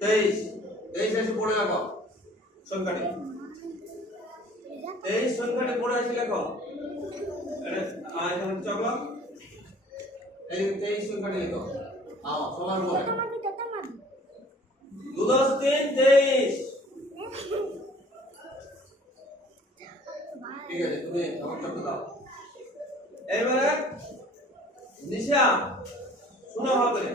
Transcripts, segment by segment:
তেইশ। তেইশ এসে পড়ে লেখো সংখ্যাটি। তেইশ সংখ্যাটি পড়ে আছে, লেখো। এখানে এই তেইশ সংখ্যাটি লেখো। আও সমান বলে দু দশ তিন, তেইশ। ঠিক আছে, তুমি আমার চক্র দাও। এইবারে নিশা, শুনো ভালো করে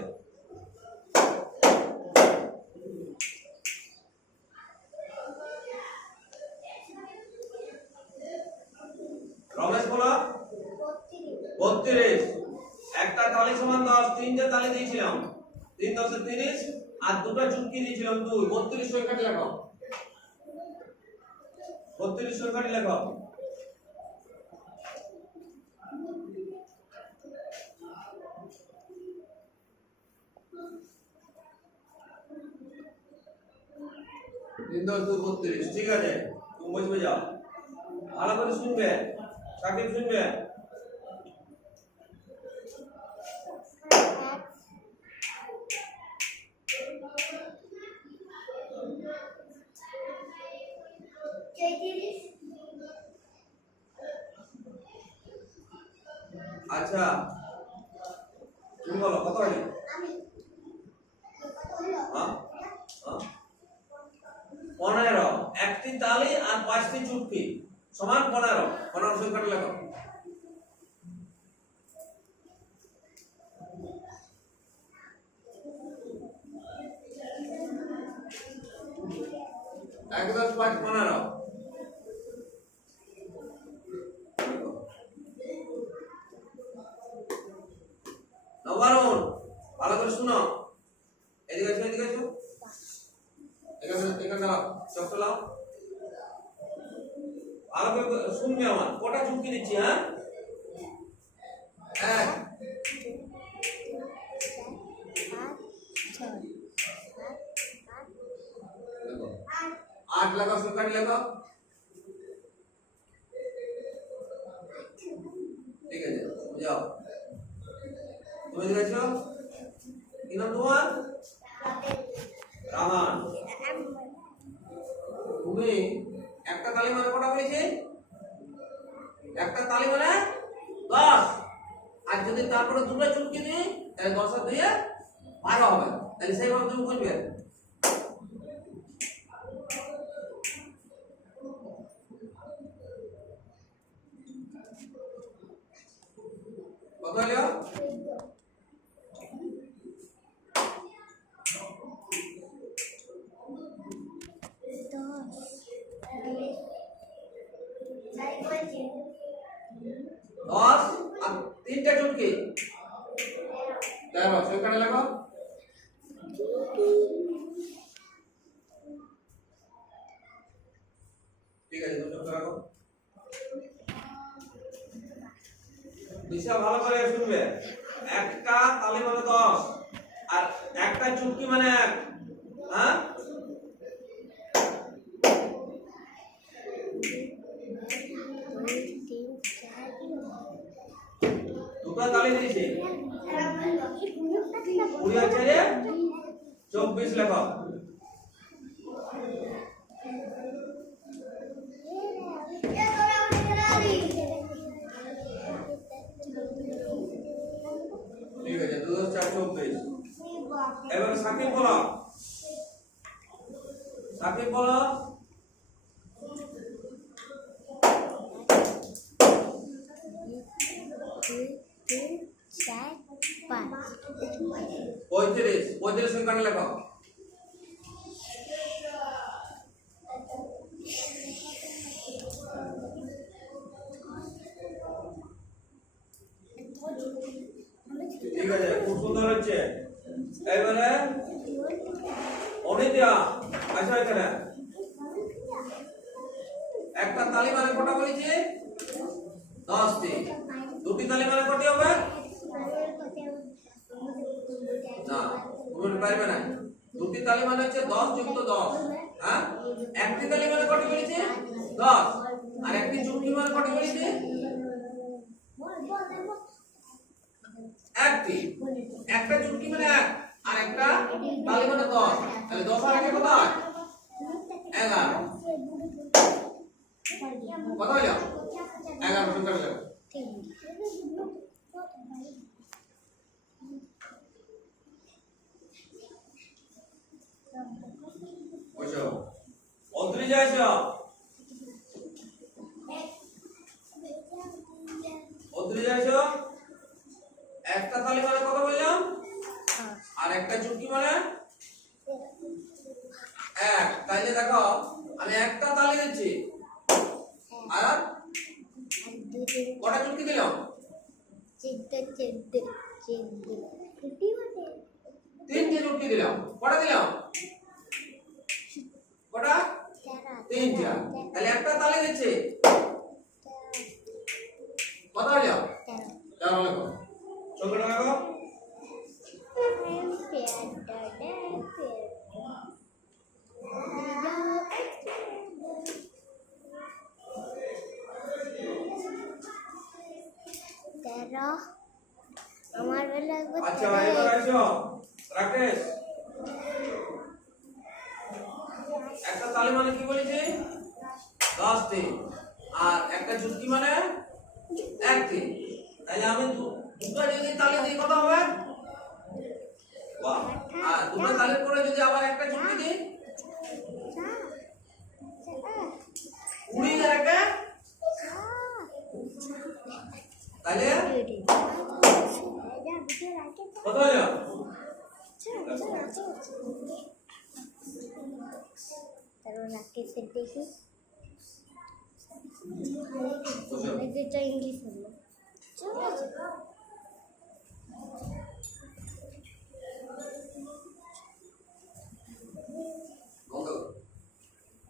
রমেশ বলো। বত্রিশ। একটা তালি সমান দশ তিনটে তালি দিয়েছিলাম, তিন দশে তিরিশ, আর দুটো চুটকি দিয়েছিলাম দুই। বত্রিশ সংখ্যাটি লেখো। বত্রিশ সংখ্যাটি লেখো। তিন দশ, দুই, বত্রিশ। ঠিক আছে, তুমি বসবে যাও। ভালো করে শুনবে। সাকিব শুনবে আচ্ছা তুমি বলো কত হলো হ্যাঁ? হ্যাঁ? পনেরো, একটি তালি আর পাঁচটি চুটকি সমান পনেরো সংখ্যাটা লেখো এক দশ পাঁচ পনেরো। নবারুণ ভালো করে শুনো। এদিকে এসো এদিকে এসো। এখানে এখানে দাও চোখ লাও ভালো করে শুনবে আমার। কটা চুমকি দিচ্ছি হ্যাঁ? এক দেখো। আট লাগাও, সংখ্যাটি লেখো ঠিক আছে যাও তুমি এসো কি নাম তোমার? রামান। তুমি একটা তালি মানে কটা হয়েছে একটা তালি মানে দশ। আর যদি তারপরে দুটো চুটকি দিই, তাহলে দশ আর দুইয়ে বারো হবে। তাহলে সেইভাবে তুমি বুঝবে কত হলো দশ আর তিনটে চুটকি। তেরো সেখানে লেখো। ঠিক আছে চোখ রাখো। দিশা ভালো করে শুনবে। একটা তালি মানে দশ, আর একটা চুটকি মানে এক হ্যাঁ দুটো তালি দিয়েছি কুড়ি আর চব্বিশ লেখো। ঠিক আছে দু চার চব্বিশ। এবার সাকিব বলো। সাকিব বলো। পঁয়ত্রিশ পঁয়ত্রিশ সংখ্যাটা লেখো। ঠিক আছে, খুব সুন্দর হচ্ছে। এবারে অনিতা আচ্ছা এখানে। একটা তালি মানে কটা বলেছি দশটি। দুটি তালি মানে কটি হবে না তুমি পারবে না। দুটি তালি মানে হচ্ছে দশ যুক্ত দশ। হ্যাঁ? একটি তালি মানে কটি বেড়েছে? দশ। আর একটি যুক্তি মানে কটি বেড়েছে? একটি। একটা যুক্তি মানে এক। আর একটা তালি মানে দশ। তাহলে দশ আর একে কোথায় আসো অত্রিশ আসো একটা তালি মানে বললাম? আর একটা চুটকি মানে? এক। তাইলে দেখো, আমি একটা তালি দিচ্ছি। আর? কটা চুটকি দিলাম? তিনটে চুটকি দিলাম। কটা দিলাম কটা তিনটা তাহলে একটা তালি দিচ্ছি কত হইল চার লাগো সংখ্যাটা লাগো তেরো আমার বেলা আচ্ছা রাকেশ একটা তালি মানে কি বলেছি? দশটি আর একটা চুটকি মানে একটি তাহলে আমি দু- যদি তালি দিই কত হবে? আর দুটো তালির পরে যদি আবার একটা চুটকি দিই? কুড়ি আর একে তাহলে কত হলো? তেরো রাকেশের দেখি বসো। এটা ইংলিশ